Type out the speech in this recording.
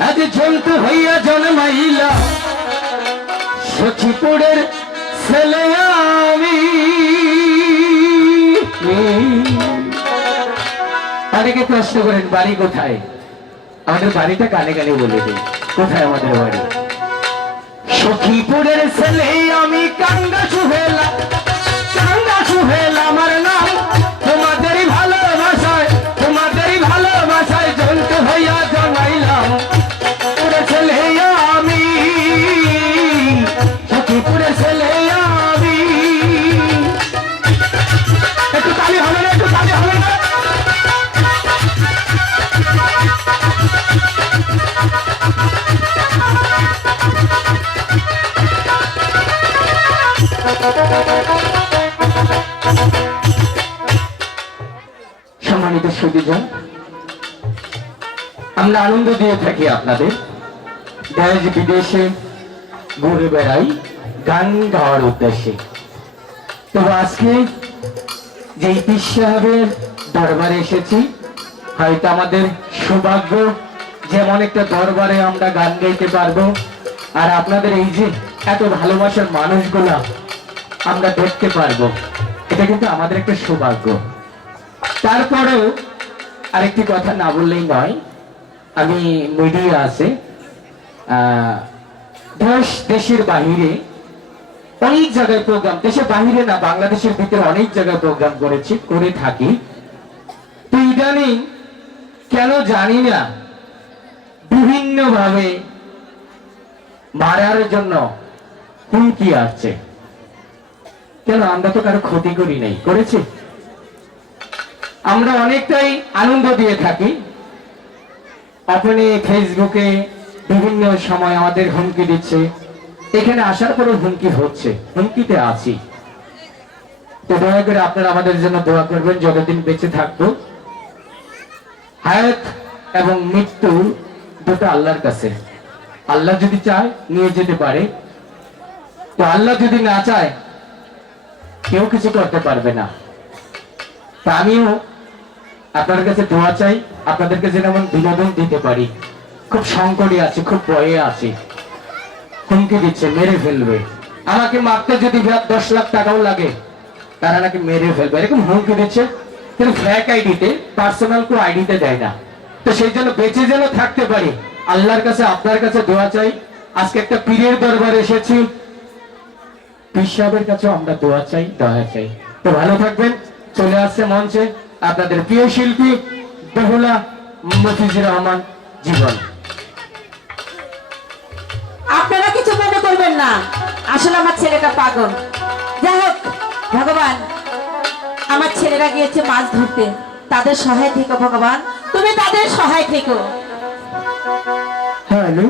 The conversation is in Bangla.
আজ জন্তু হইয়া জন্মাইলা। সখীপুরের ছেলে আমি। অনেকে প্রশ্ন করেন, বাড়ি কোথায়? আমাদের বাড়িটা কানে কানে বলে দিই কোথায় আমাদের বাড়ি? সখীপুরের ছেলে আমি কাঙ্গা সম্মানিত সুদীজন আমরা আনন্দ দিয়ে থাকি আপনাদের। দেশ বিদেশে ঘুরে বেড়াই, গান গাওয়ার উদ্দেশ্যে। তো আজকে যে পীর দরবারে এসেছি, হয়তো আমাদের সৌভাগ্য যেমন একটা দরবারে আমরা গান গাইতে পারব, আর আপনাদের এই যে এত ভালোবাসার মানুষগুলা আমরা দেখতে পারব। এটা কিন্তু আমাদের একটা সৌভাগ্য। তারপরেও আরেকটি কথা না বললেই নয়, আমি মিডিয়া আছে দেশ, দেশের বাহিরে অনেক জায়গায় প্রোগ্রাম দেশের বাহিরে না, বাংলাদেশের ভিতরে অনেক জায়গায় প্রোগ্রাম করেছি, করে থাকি। তো ইদানিং কেন জানি না, বিভিন্নভাবে মারার জন্য হুমকি আসছে। কেন আমরা তো কারও ক্ষতি করি নাই? করেছি? আমরা অনেকটাই আনন্দ দিয়ে থাকি। আপনি ফেসবুকে বিভিন্ন সময় আমাদের হুমকি দিচ্ছে। এখানে আসার পরেও হুমকি হচ্ছে। হুমকিতে আছি। তো দয়া করে আপনারা আমাদের জন্য দোয়া করবেন, যতদিন বেঁচে থাকব। হায়াত এবং মৃত্যু দুটো আল্লাহর কাছে। আল্লাহ যদি চায়, নিয়ে যেতে পারে। তো আল্লাহ যদি না চায় কেউ কিছু করতে পারবে না। আমিও আপনার কাছে দোয়া চাই, আপনাদেরকে যেন এমন বিনোদন দিতে পারি। খুব সংকটে আছে, খুব ভয়ে আছে। হুমকি দিচ্ছে, মেরে ফেলবে। আমাকে মারতে যদি দশ লাখ টাকাও লাগে, তারা নাকি মেরে ফেলবে। এরকম হুমকি দিচ্ছে, কিন্তু ফ্ল্যাক আইডিতে পার্সোনাল কোনো আইডিতে দেয় না। তো সেই জন্য বেঁচে যেন থাকতে পারি, আল্লাহর কাছে, আপনার কাছে দোয়া চাই। আজকে একটা পীরের দরবারে এসেছি সাহেবের কাছেও আমরা দোয়া চাই দয়া চাই। তো ভালো থাকবেন চলে আসছে মঞ্চে আপনাদের প্রিয় শিল্পী বেহুলা মফিজুর রহমান জীবন। আপনারা কিছু মনে করবেন না আসলে আমার ছেলেটা পাগল। যাই হোক ভগবান আমার ছেলেরা গিয়েছে মাছ ধরতে তাদের সহায় থেকো ভগবান তুমি তাদের সহায় থেকো। হ্যালো